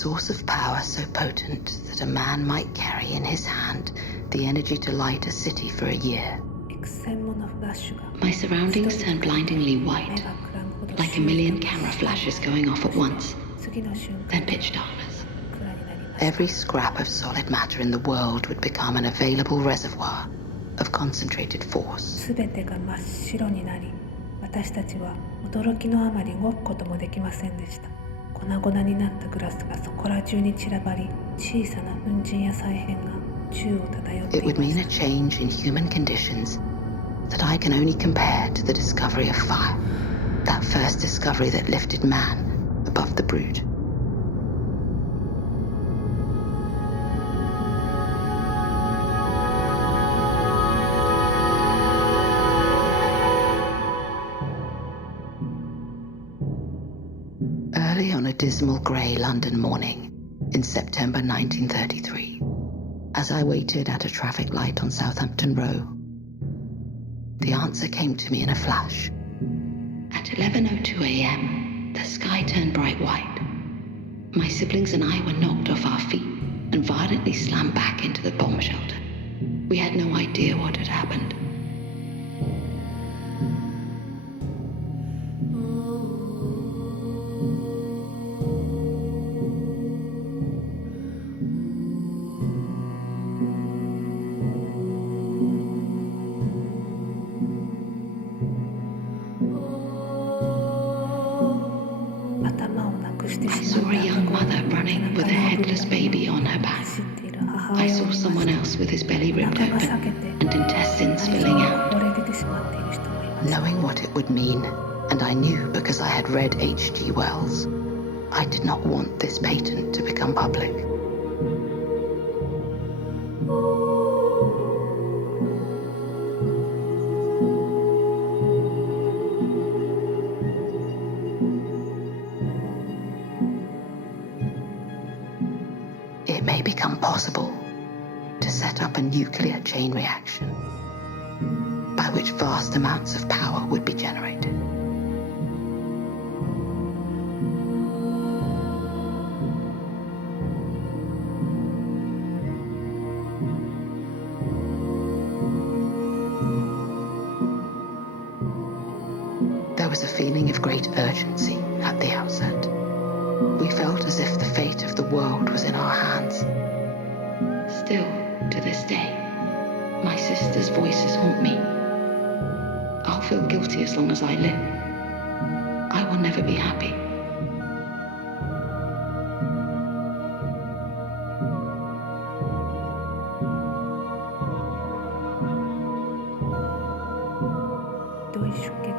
source of power so potent that a man might carry in his hand the energy to light a city for a year. My surroundings turned blindingly white, like a million camera flashes going off at once, then pitch darkness. Every scrap of solid matter in the world would become an available reservoir of concentrated force. すべてが真っ白になり、私たちは驚きのあまり動くこともできませんでした。粉々になったグラスがそこら中に散らばり、小さな粉塵や細片が宙を漂っていました。 It would mean a change in human conditions that I can only compare to the discovery of fire, that first discovery that lifted man above the brute. Early on a dismal grey London morning in September 1933, as I waited at a traffic light on Southampton Row, the answer came to me in a flash. At 11:02 a.m., the sky turned bright white. My siblings and I were knocked off our feet and violently slammed back into the bomb shelter. We had no idea what had happened. I saw a young mother running with a headless baby on her back. I saw someone else with his belly ripped open and intestines spilling out. Knowing what it would mean, and I knew because I had read H.G. Wells, I did not want this patent to become public. It may become possible to set up a nuclear chain reaction by which vast amounts of power would be generated. There was a feeling of great urgency at the outset. We felt as if the fate of the world was in our hands. Still, to this day, my sister's voices haunt me. I'll feel guilty as long as I live. I will never be happy.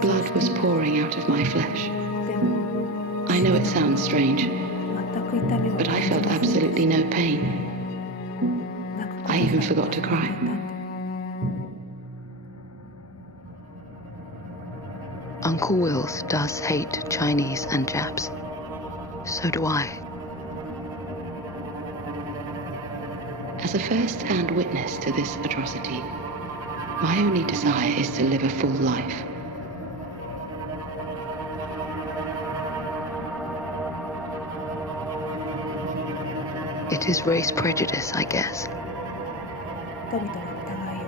Blood was pouring out of my flesh. I know it sounds strange, but I felt absolutely no pain. I even forgot to cry. Uncle Wills does hate Chinese and Japs. So do I. As a first-hand witness to this atrocity, my only desire is to live a full life. It is race prejudice, I guess.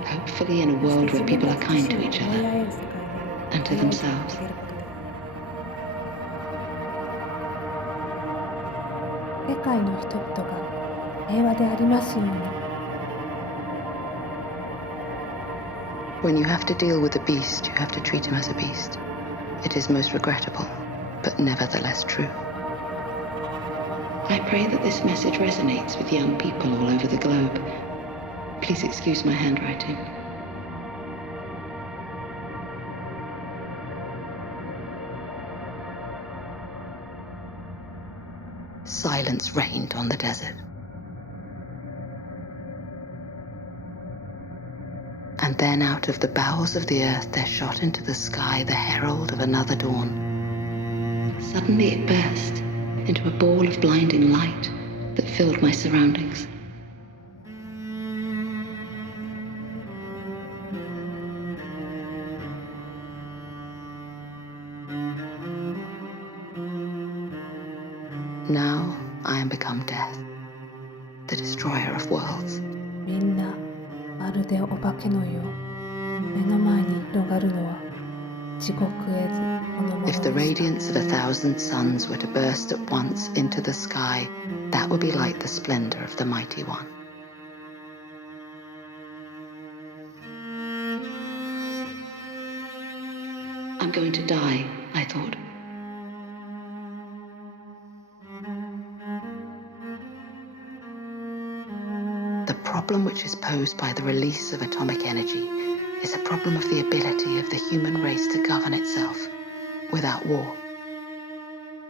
Hopefully in a world where people are kind to each other and to themselves. When you have to deal with a beast, you have to treat him as a beast. It is most regrettable, but nevertheless true. I pray that this message resonates with young people all over the globe. Please excuse my handwriting. Silence reigned on the desert. And then out of the bowels of the earth there shot into the sky the herald of another dawn. Suddenly it burst into a ball of blinding light that filled my surroundings. Now, I am become death, the destroyer of worlds. みんなまるでお化けのよう。目の前に広がるのは地獄絵図そのもの If the でした。 radiance of 1,000 suns were to burst at once into the sky, that would be like the splendor of the mighty one. I'm going to die, I thought. The problem which is posed by the release of atomic energy is a problem of the ability of the human race to govern itself without war.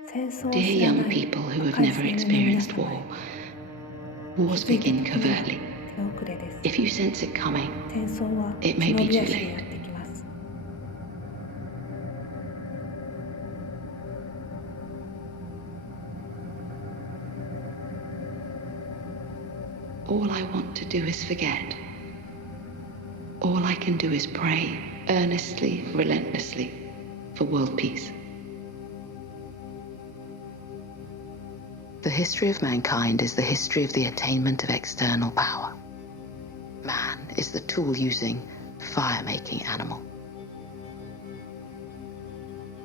戦争を Dear 知ら young ない people who 若 have い never 青年の皆 experienced 様 war, へ wars 気づいて begin 時には covertly. 手遅れです。 If you sense it coming, 戦争は it may 忍 be び too 足で late. やってきます。 All I want to do is forget. All I can do is pray, earnestly, relentlessly, for world peace. The history of mankind is the history of the attainment of external power. Man is the tool-using, fire-making animal.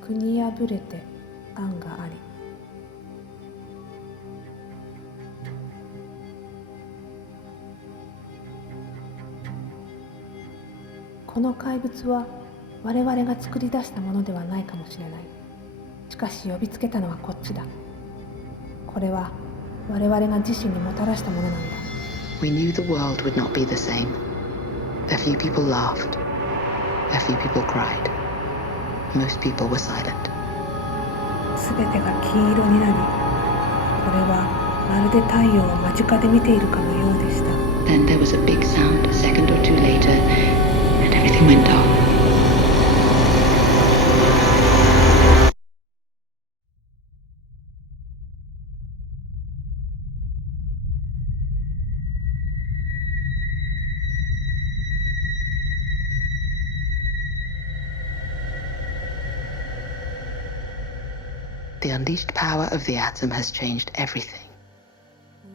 国破れて案があり。この怪物は我々が作り出したものではないかもしれない。しかし呼びつけたのはこっちだ。これは我々が自身にもたらしたものなんだ。 We knew the world would not be the same. A few people laughed. A few people cried. Most people were silent. すべてが金色になり、これはまるで太陽を間近で見ているかのようでした。 Then there was a big sound a second or two later, and everything went dark. The unleashed power of the atom has changed everything,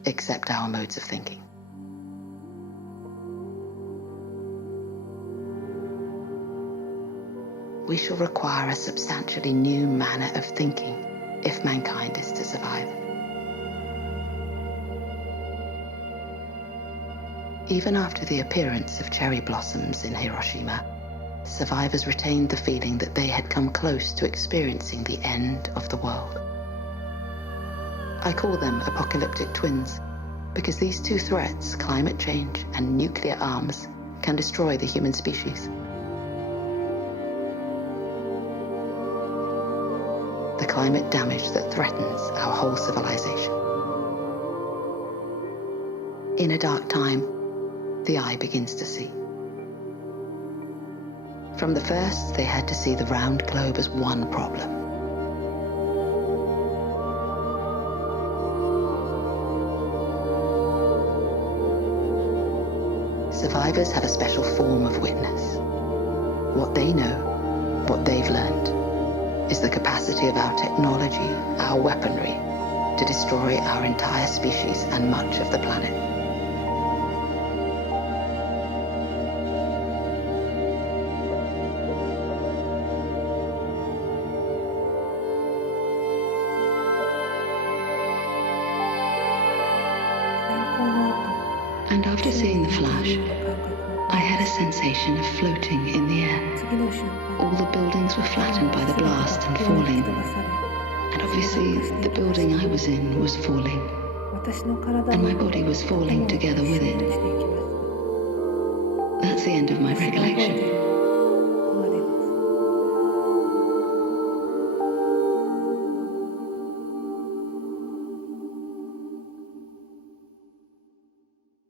except our modes of thinking. We shall require a substantially new manner of thinking if mankind is to survive. Even after the appearance of cherry blossoms in Hiroshima, survivors retained the feeling that they had come close to experiencing the end of the world. I call them apocalyptic twins because these two threats, climate change and nuclear arms, can destroy the human species. The climate damage that threatens our whole civilization. In a dark time, the eye begins to see. From the first, they had to see the round globe as one problem. Survivors have a special form of witness. What they know, what they've learned, is the capacity of our technology, our weaponry, to destroy our entire species and much of the planet. And after seeing the flash, I had a sensation of floating in the air. All the buildings were flattened by the blast and falling. And obviously, the building I was in was falling. And my body was falling together with it.